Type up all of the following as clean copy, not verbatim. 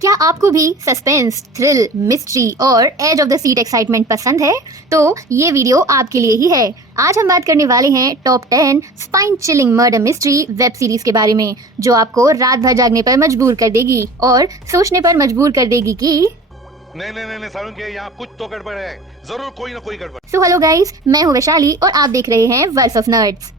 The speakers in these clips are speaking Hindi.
क्या आपको भी सस्पेंस, थ्रिल, मिस्ट्री और edge of the seat excitement पसंद है? तो ये वीडियो आपके लिए ही है। आज हम बात करने वाले हैं top 10 spine chilling murder mystery web series के बारे में, जो आपको रात भर जागने पर मजबूर कर देगी और सोचने पर मजबूर कर देगी कि नहीं सारुण के यहाँ कुछ तो गड़बड़ है, जरूर कोई ना कोई गड़बड़। सो हेलो गाइस, मैं हूँ वैशाली और आप देख रहे हैं World of Nerds.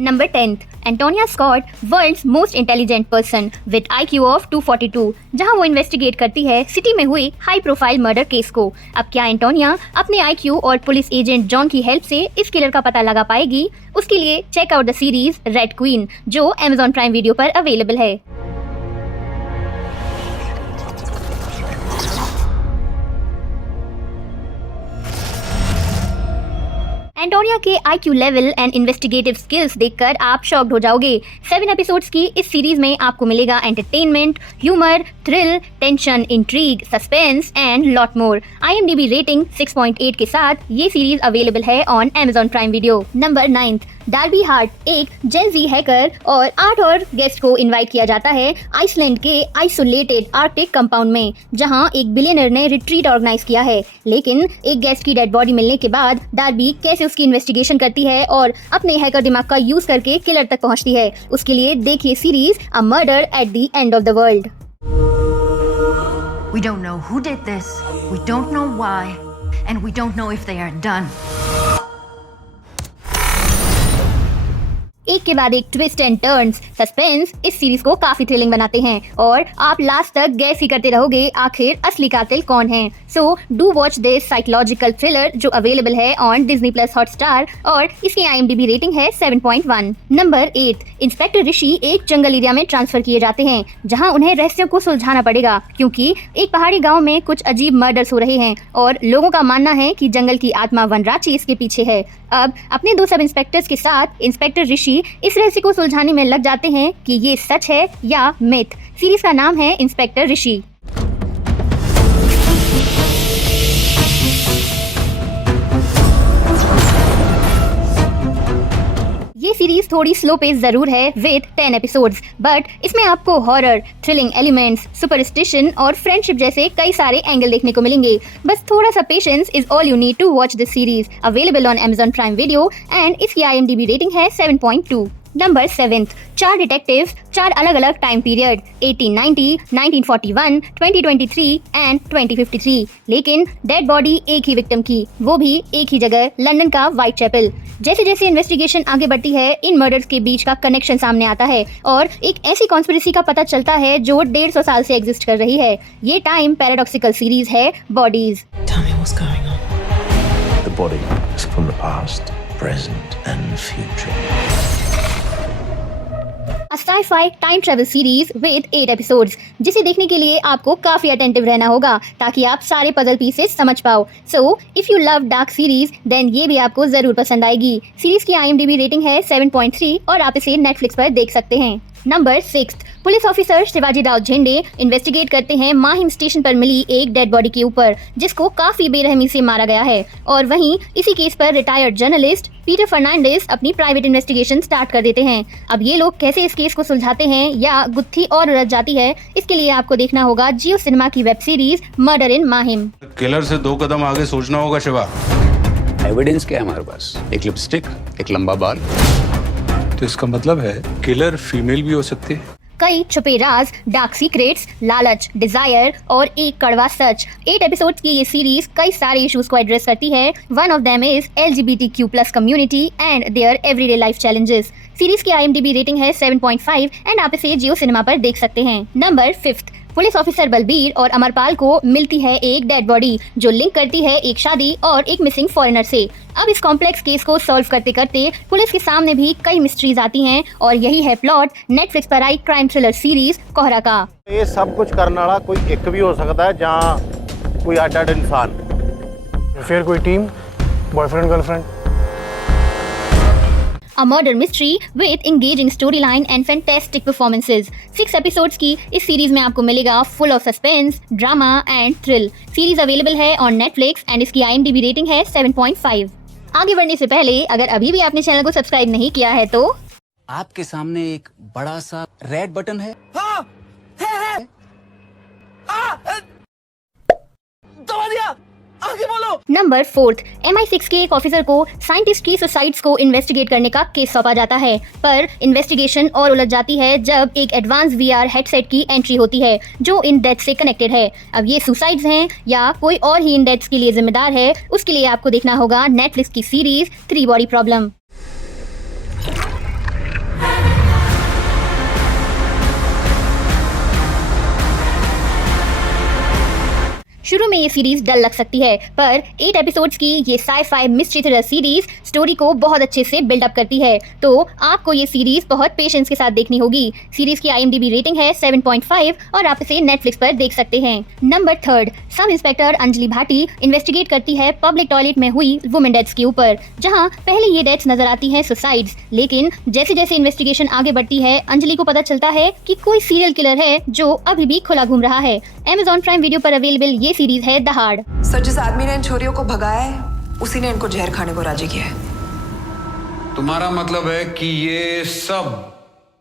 Number 10th, Antonia Scott, world's most intelligent person with IQ of 242, जहां वो इन्वेस्टिगेट करती है सिटी में हुई हाई प्रोफाइल मर्डर केस को। अब क्या एंटोनिया अपने IQ और पुलिस एजेंट जॉन की हेल्प से इस किलर का पता लगा पाएगी? उसके लिए check out the series Red Queen, जो Amazon प्राइम वीडियो पर अवेलेबल है। एंटोनिया के IQ level and investigative skills देखकर आप शॉक्ड हो जाओगे। 7 एपिसोड्स की इस सीरीज में आपको मिलेगा entertainment, humour, thrill, tension, intrigue, suspense and lot more. IMDb rating 6.8 के साथ ये सीरीज अवेलेबल है on Amazon prime Video. Number 9th, Darby Hart, एक जेन जी हैकर और 8 और गेस्ट को इनवाइट किया जाता है आइसलैंड के आइसोलेटेड आर्कटिक कंपाउंड में, जहां एक बिलियनर ने रिट्रीट ऑर्गेनाइज किया है। लेकिन एक गेस्ट की डेड बॉडी मिलने के बाद डार्बी कैसे उसकी इन्वेस्टिगेशन करती है और अपने हैकर दिमाग का यूज करके किलर तक पहुंचती है, उसके लिए देखिए series a murder at the end of the world. We don't know who did this, we don't know why, and we don't know if they are done. एक के बाद एक ट्विस्ट एंड टर्न्स, सस्पेंस इस सीरीज को काफी थ्रिलिंग बनाते हैं और आप लास्ट तक गैस ही करते रहोगे आखिर असली कातिल कौन है। So do watch this psychological thriller, जो अवेलेबल है ऑन Disney+ हॉटस्टार और इसकी IMDb रेटिंग है 7.1। नंबर 8, इंस्पेक्टर ऋषि एक जंगल एरिया में ट्रांसफर किए जाते हैं, जहां उन्हें रहस्यों को सुलझाना पड़ेगा, क्योंकि एक पहाड़ी गांव में कुछ अजीब मर्डर्स हो रहे हैं और लोगों का मानना है कि जंगल की आत्मा वनराची इसके पीछे है। अब अपने 2 सब इंस्पेक्टर्स के साथ इंस्पेक्टर ऋषि इस रहस्य को सुलझाने में लग जाते हैं कि ये सच है या मिथ। सीरीज का नाम है इंस्पेक्टर ऋषि। ये सीरीज थोड़ी स्लो पेस जरूर है विद 10 एपिसोड्स, बट इसमें आपको हॉरर, थ्रिलिंग एलिमेंट्स, सुपरस्टिशन और फ्रेंडशिप जैसे कई सारे एंगल देखने को मिलेंगे। बस थोड़ा सा patience is all you need to watch this series, available on Amazon prime video and इसकी IMDb रेटिंग है 7.2। नंबर 7th, 4 डिटेक्टिव्स, 4 अलग अलग टाइम पीरियड, 1890, 1941, 2023 एंड 2053, लेकिन डेड बॉडी एक ही विक्टिम की, वो भी एक ही जगह, लंदन का व्हाइट चैपल। जैसे जैसे इन्वेस्टिगेशन आगे बढ़ती है, इन मर्डर्स के बीच का कनेक्शन सामने आता है और एक ऐसी कॉन्स्पिरेसी का पता चलता है जो 150 साल से एग्जिस्ट कर रही है। ये टाइम पैराडॉक्सिकल सीरीज है bodies. Tell me what's going on. The body is from the past, present and future. A sci-fi time travel series with 8 episodes, जिसे देखने के लिए आपको काफी अटेंटिव रहना होगा ताकि आप सारे पजल पीसेस समझ पाओ। So if you love dark series then ये भी आपको जरूर पसंद आएगी। सीरीज की IMDb रेटिंग है 7.3 और आप इसे Netflix पर देख सकते हैं। Number 6, police officer Shivaji Rao झेंडे इन्वेस्टिगेट करते हैं माहिम स्टेशन पर मिली एक डेड बॉडी के ऊपर, जिसको काफी बेरहमी से मारा गया है। और वहीं इसी केस पर रिटायर्ड जर्नलिस्ट पीटर फर्नांडिस अपनी प्राइवेट इन्वेस्टिगेशन स्टार्ट कर देते हैं। अब ये लोग कैसे इस केस को सुलझाते हैं या गुत्थी और उलझ जाती है, इसके लिए आपको देखना होगा जियो सिनेमा की वेब सीरीज मर्डर इन माहिम। किलर से 2 कदम आगे सोचना होगा शिवा। एविडेंस क्या है हमारे पास? एक लिपस्टिक, एक लंबा बाल। तो इसका मतलब है किलर फीमेल भी हो सकती है। कई छुपे राज, डार्क सीक्रेट्स, लालच, डिजायर और एक कड़वा सच। 8 एपिसोड्स की ये सीरीज कई सारे इश्यूज को एड्रेस करती है। One of them is LGBTQ+ community and there everyday life challenges. Series की IMDb रेटिंग है 7.5 एंड आप इसे जियो सिनेमा पर देख सकते हैं। नंबर 5, पुलिस ऑफिसर बलबीर और अमरपाल को मिलती है एक डेड बॉडी, जो लिंक करती है एक शादी और एक मिसिंग फॉरेनर से। अब इस कॉम्प्लेक्स केस को सॉल्व करते करते पुलिस के सामने भी कई मिस्ट्रीज आती हैं और यही है प्लॉट Netflix पर आई क्राइम थ्रिलर सीरीज कोहरा का। ये सब कुछ करने वाला कोई एक भी हो सकता है, जहाँ कोई अड्डा इंसान, फिर कोई team, boyfriend girlfriend. A murder mystery with engaging storyline and fantastic performances। 6 episodes की इस सीरीज में आपको मिलेगा full of suspense, drama and thrill. Series available है ऑन Netflix एंड इसकी IMDb रेटिंग है 7.5। आगे बढ़ने से पहले अगर अभी भी आपने चैनल को सब्सक्राइब नहीं किया है तो आपके सामने एक बड़ा सा रेड बटन है। हाँ, है। दबा दिया, आगे बोलो। नंबर 4, MI6 के एक ऑफिसर को साइंटिस्ट की सुसाइड्स को इन्वेस्टिगेट करने का केस सौंपा जाता है, पर इन्वेस्टिगेशन और उलझ जाती है जब एक एडवांस VR हेडसेट की एंट्री होती है जो इन डेथ्स से कनेक्टेड है। अब ये सुसाइड्स हैं या कोई और ही इन डेथ्स के लिए जिम्मेदार है, उसके लिए आपको देखना होगा नेटफ्लिक्स की सीरीज 3 बॉडी प्रॉब्लम। शुरू में ये सीरीज डल लग सकती है, पर 8 एपिसोड्स की ये sci-fi mystery thriller series story को बहुत अच्छे से बिल्डअप करती है, तो आपको ये सीरीज बहुत पेशेंस के साथ देखनी होगी। सीरीज की IMDb रेटिंग है 7.5 और आप इसे नेटफ्लिक्स पर देख सकते हैं। Number 3, sub inspector Anjali Bhati investigate करती है पब्लिक टॉयलेट में हुई वुमेन डेथ्स के ऊपर, जहाँ पहले ये डेथ्स नजर आती है सुसाइड्स, लेकिन जैसे जैसे इन्वेस्टिगेशन आगे बढ़ती है अंजलि को पता चलता है कि कोई सीरियल किलर है जो अभी भी खुला घूम रहा है। Amazon प्राइम वीडियो पर अवेलेबल ये सीरीज है दहाड़। सर, जिस आदमी ने इन छोरियों को भगाया है उसी ने इनको जहर खाने को राजी किया है। तुम्हारा मतलब है कि ये सब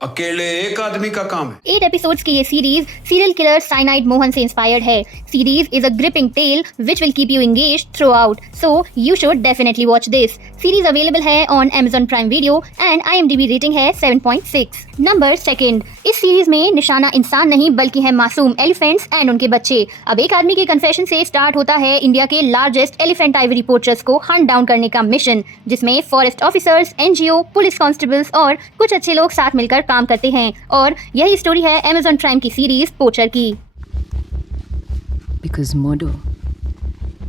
अकेले एक आदमी का काम है? 8 एपिसोड्स की ये series serial killer cyanide Mohan से इंस्पायर्ड है। Series is a gripping tale which will keep you engaged throughout, so you should definitely watch this. Series available है on Amazon prime video and IMDb rating है 7.6। नंबर 2, इस सीरीज में निशाना इंसान नहीं बल्कि है मासूम एलिफेंट्स एंड उनके बच्चे। अब एक आदमी के कन्फेशन से स्टार्ट होता है इंडिया के लार्जेस्ट एलिफेंट आइवरी पोचर्स को हंट डाउन करने का मिशन, जिसमें forest officers, NGO, police constables और कुछ अच्छे लोग साथ मिलकर काम करते हैं। और यही स्टोरी है Amazon प्राइम की सीरीज पोचर की। Because murder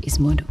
is murder.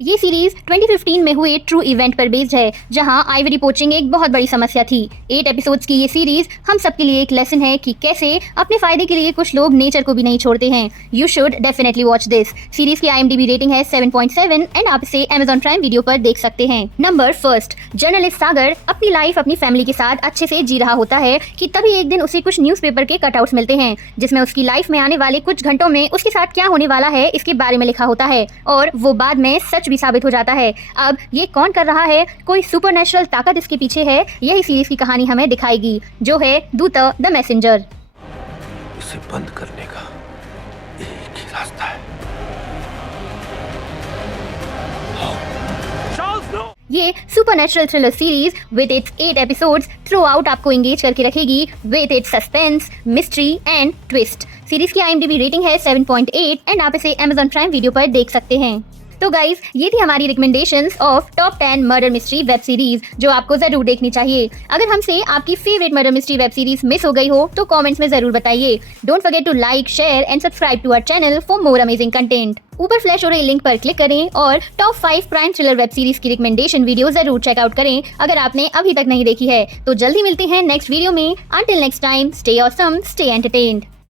ये सीरीज 2015 में हुए ट्रू इवेंट पर बेस्ड है, जहां आइवरी पोचिंग एक बहुत बड़ी समस्या थी। 8 एपिसोड्स की ये सीरीज हम सब के लिए एक लेसन है कि कैसे अपने फायदे के लिए कुछ लोग नेचर को भी नहीं छोड़ते हैं। You should definitely watch this. Series की IMDb रेटिंग है 7.7 एंड आप इसे Amazon प्राइम वीडियो पर देख सकते हैं। नंबर 1, जर्नलिस्ट सागर अपनी लाइफ अपनी फैमिली के साथ अच्छे से जी रहा होता है कि तभी एक दिन उसे कुछ न्यूज़पेपर के कटआउट्स मिलते हैं, जिसमें उसकी लाइफ में आने वाले कुछ घंटों में उसके साथ क्या होने वाला है इसके बारे में लिखा होता है, और वो बाद में सच भी साबित हो जाता है। अब ये कौन कर रहा है, कोई सुपरनेचुरल ताकत इसके पीछे है, यही सीरीज की कहानी हमें दिखाएगी, जो है दूत द मैसेंजर। इसे बंद करने का एक ही रास्ता है। ये supernatural thriller series with its 8 episodes through out आपको एंगेज करके रखेगी with its suspense, mystery and twist. Series की IMDb रेटिंग है 7.8 एंड आप इसे Amazon प्राइम वीडियो पर देख सकते हैं। तो गाइज, ये थी हमारी recommendations of top 10 murder mystery web series जो आपको जरूर देखनी चाहिए। अगर हमसे आपकी favourite murder mystery web series miss हो गई हो तो कमेंट्स में जरूर बताइए। Don't forget to like, share and subscribe to our channel for more amazing content. ऊपर फ्लैश हो रहे लिंक पर क्लिक करें और top 5 Prime thriller web series की रिकमेंडेशन वीडियो जरूर चेकआउट करें अगर आपने अभी तक नहीं देखी है। तो जल्दी मिलते हैं नेक्स्ट वीडियो में। Until next time, stay awesome, stay entertained.